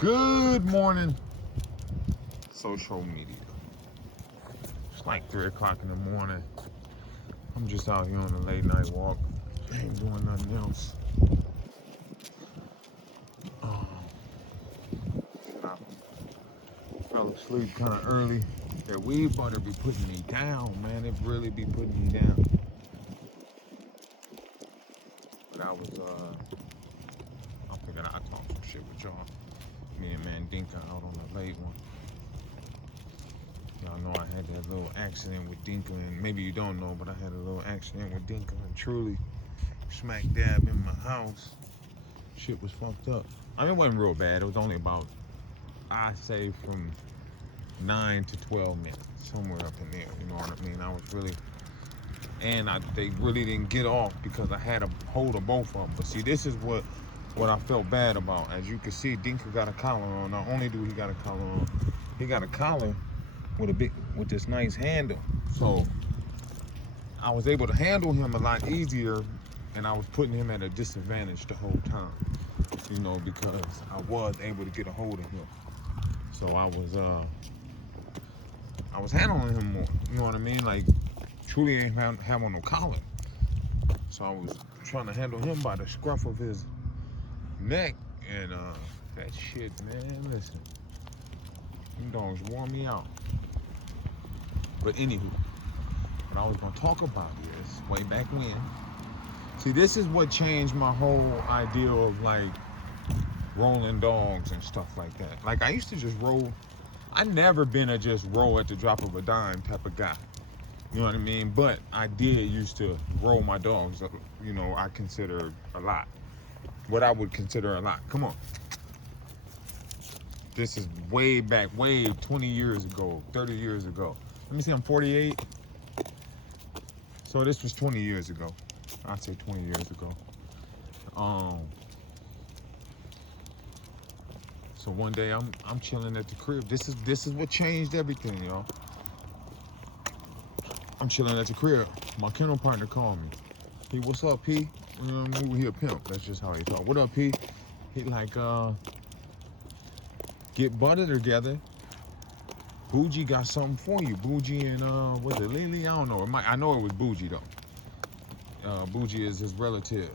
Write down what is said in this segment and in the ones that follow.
Good morning, social media. It's like 3 o'clock in the morning. I'm just out here on a late night walk. Ain't doing nothing else. Um, I fell asleep kind of early. That weed butter be putting me down, man. It really be putting me down. But I figured I'd talk some shit with y'all. Me and man Dinka out on the late one. Y'all know I had that little accident with Dinka, and maybe you don't know, but I had a little accident with Dinka and truly smack dab in my house. Shit was fucked up. I mean, it wasn't real bad. It was only about, I say, from 9 to 12 minutes, somewhere up in there. You know what I mean? I was really, they really didn't get off because I had a hold of both of them. But see, this is what I felt bad about. As you can see, Dinka got a collar on. Not only do he got a collar on, he got a collar with this nice handle. So I was able to handle him a lot easier, and I was putting him at a disadvantage the whole time, you know, because I was able to get a hold of him. So I was handling him more, you know what I mean? Like, truly ain't have on no collar. So I was trying to handle him by the scruff of his neck, and that shit, man, listen, them dogs wore me out. But anywho, what I was gonna talk about is way back when. See, this is what changed my whole idea of like rolling dogs and stuff like that. Like, I used to just roll. I never been a just roll at the drop of a dime type of guy. You know what I mean? But I did used to roll my dogs. You know, I consider a lot. What I would consider a lot. Come on. This is way back, way 20 years ago, 30 years ago. Let me see, I'm 48. So this was 20 years ago. I'd say 20 years ago. So one day I'm chilling at the crib. This is what changed everything, y'all. I'm chilling at the crib. My kennel partner called me. He, what's up, P? He a pimp. That's just how he talk. What up, P? He like, get butter together. Bougie got something for you. Bougie and was it Lily? I don't know. I know it was Bougie though. Bougie is his relative.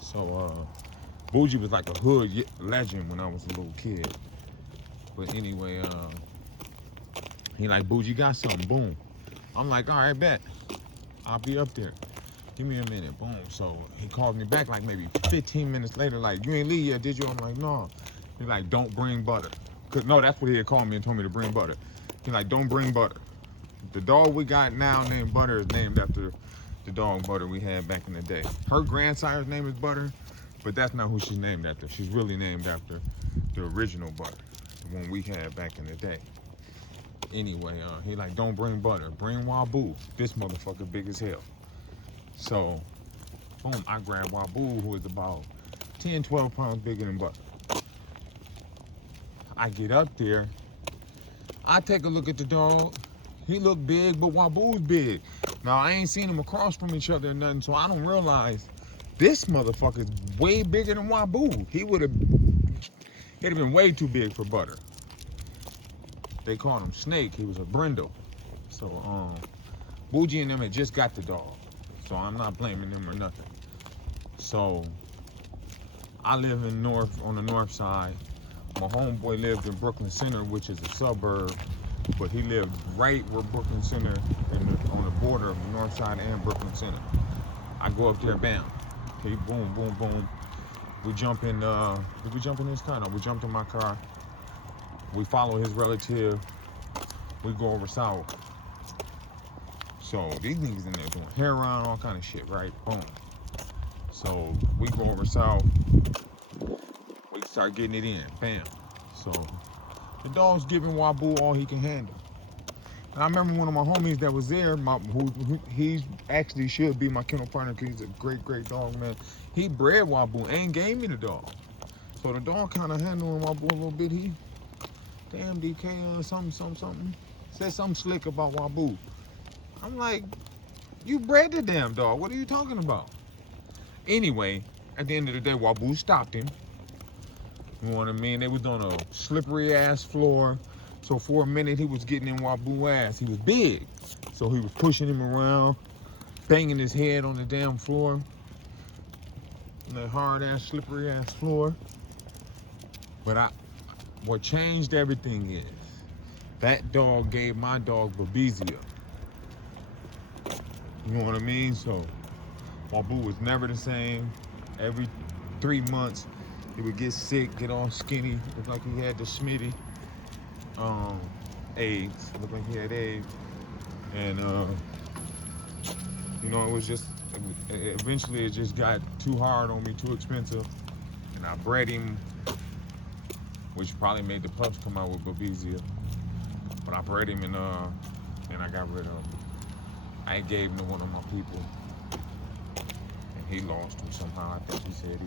So Bougie was like a hood legend when I was a little kid. But anyway, he like, Bougie got something. Boom. I'm like, all right, bet. I'll be up there. Give me a minute. Boom. So he called me back like maybe 15 minutes later. Like, you ain't leave yet, did you? I'm like, no. He like, don't bring butter. Cause no, that's what he had called me and told me to bring butter. He like, don't bring butter. The dog we got now named Butter is named after the dog Butter we had back in the day. Her grandsire's name is Butter, but that's not who she's named after. She's really named after the original Butter, the one we had back in the day. Anyway, he like, don't bring butter, bring Waboo. This motherfucker big as hell. So, boom, I grabbed Waboo, who is about 10, 12 pounds bigger than butter. I get up there, I take a look at the dog. He look big, but Waboo's big. Now, I ain't seen them across from each other or nothing, so I don't realize this motherfucker's way bigger than Waboo. He'd have been way too big for butter. They called him Snake. He was a Brindle. So, Bougie and them had just got the dog. So I'm not blaming them or nothing. So I live on the north side. My homeboy lived in Brooklyn Center, which is a suburb, but he lived right where Brooklyn Center, on the border of the north side and Brooklyn Center. I go up there, bam. Okay, boom, boom, boom. We jump in, did we jump in his car? No, we jumped in my car. We follow his relative. We go over south. So these niggas in there doing heroin, all kind of shit, right? Boom. So we go over south. We start getting it in. Bam. So the dog's giving Waboo all he can handle. And I remember one of my homies that was there, he actually should be my kennel partner because he's a great, great dog, man. He bred Waboo and gave me the dog. So the dog kind of handling Waboo a little bit. He, damn DK, something. Said something slick about Waboo. I'm like, you bred the damn dog. What are you talking about? Anyway, at the end of the day, Waboo stopped him. You know what I mean? They was on a slippery ass floor. So for a minute he was getting in Wabu ass. He was big. So he was pushing him around, banging his head on the damn floor. On that hard ass, slippery ass floor. But what changed everything is that dog gave my dog babesia. You know what I mean? So Wabu was never the same. Every 3 months, he would get sick, get all skinny, look like he had the Smitty, AIDS, looked like he had AIDS, and you know, it was just, eventually it just got too hard on me, too expensive, and I bred him, which probably made the pups come out with babesia, but I bred him and I got rid of him. I gave him to one of my people. He lost him somehow. I think he said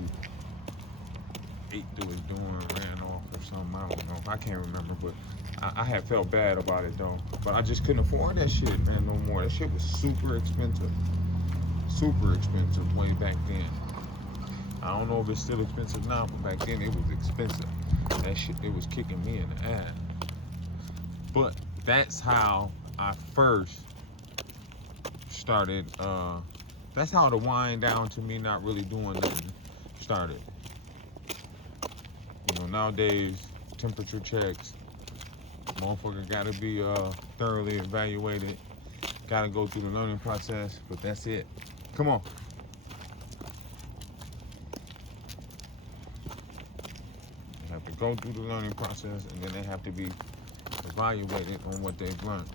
he ate through his door and ran off or something. I don't know. I can't remember, but I had felt bad about it though. But I just couldn't afford that shit, man, no more. That shit was super expensive. Super expensive way back then. I don't know if it's still expensive now, but back then it was expensive. That shit, it was kicking me in the ass. But that's how I first started, that's how the wind down to me not really doing nothing started. You know, nowadays, temperature checks, motherfucker gotta be thoroughly evaluated, gotta go through the learning process, but that's it. Come on. They have to go through the learning process, and then they have to be evaluated on what they've learned.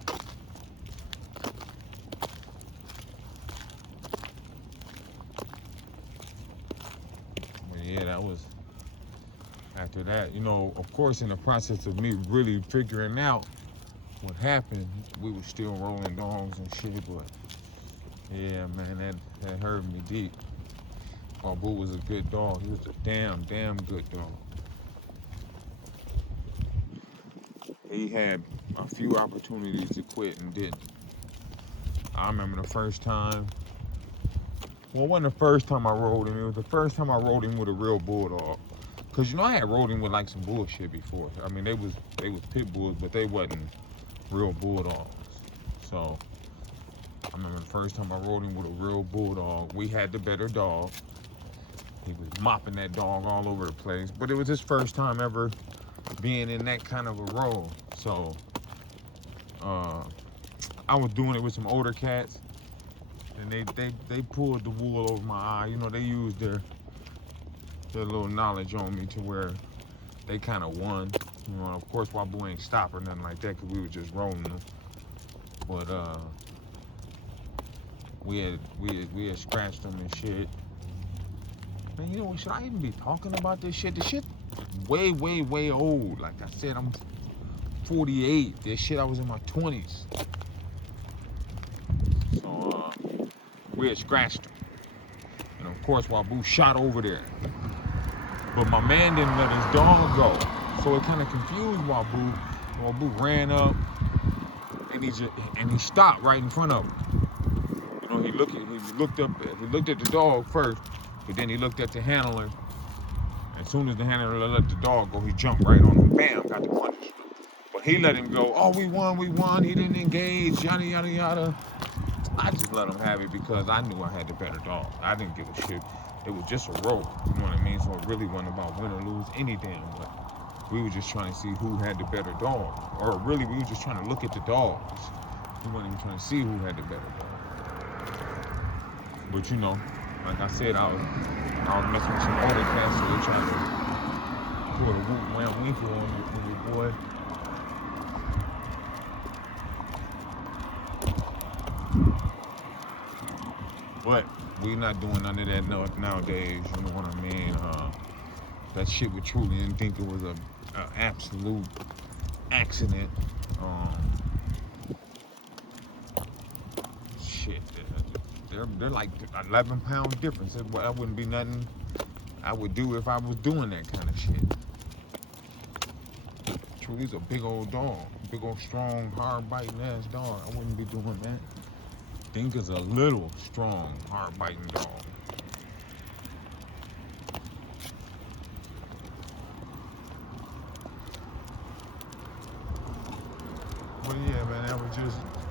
Yeah, that was after that, you know, of course, in the process of me really figuring out what happened, we were still rolling dogs and shit, but yeah, man, that hurt me deep. Boo was a good dog. He was a damn good dog. He had a few opportunities to quit and didn't. I remember the first time, well, it wasn't the first time I rode him. It was the first time I rode him with a real bulldog. Cause you know I had rode him with like some bullshit before. I mean they was pit bulls, but they wasn't real bulldogs. So I remember the first time I rode him with a real bulldog. We had the better dog. He was mopping that dog all over the place. But it was his first time ever being in that kind of a role. So I was doing it with some older cats. And they pulled the wool over my eye. You know, they used their little knowledge on me to where they kind of won. You know, of course, Wabu ain't stop or nothing like that because we were just rolling them. But we had scratched them and shit. Man, you know, should I even be talking about this shit? This shit way old. Like I said, I'm 48. This shit I was in my 20s. So we had scratched him. And of course, Wabu shot over there. But my man didn't let his dog go. So it kind of confused Wabu. Wabu ran up and he stopped right in front of him. You know, he looked at the dog first, but then he looked at the handler. As soon as the handler let the dog go, he jumped right on him. Bam, got the punishment. But he let him go. Oh, we won. He didn't engage, yada, yada, yada. I just let him have it because I knew I had the better dog. I didn't give a shit. It was just a rope, you know what I mean? So it really wasn't about win or lose any damn way. We were just trying to see who had the better dog. Or really, we were just trying to look at the dogs. We weren't even trying to see who had the better dog. But you know, like I said, I was messing with some older cats, so they trying to put a whoop round winkle on your boy. But we not doing none of that nowadays, you know what I mean? That shit we truly didn't think it was a absolute accident. Shit, they're like 11 pounds difference. That wouldn't be nothing I would do if I was doing that kind of shit. Truly's a big old dog, big old strong, hard biting ass dog. I wouldn't be doing that. Dinka's a little strong, hard biting dog.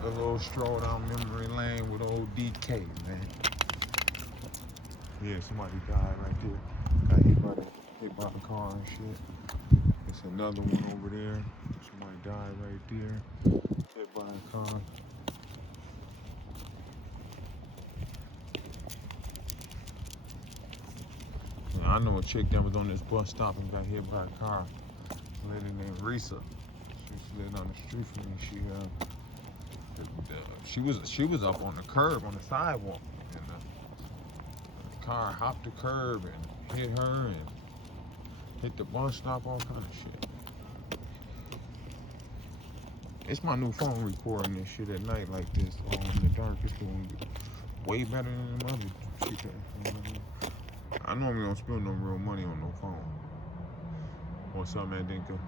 a little stroll down memory lane with old DK, man. Yeah, somebody died right there. Got hit by the car and shit. It's another one over there. Somebody died right there. Hit by a car. Yeah, I know a chick that was on this bus stop and got hit by a car. A lady named Risa. She lived on the street from me. She was up on the curb on the sidewalk, and the car hopped the curb and hit her and hit the bus stop, all kind of shit. It's my new phone recording this shit at night like this, in the dark. It's doing way better than the other shit. I normally don't spend no real money on no phone. What's up, man, Dinka?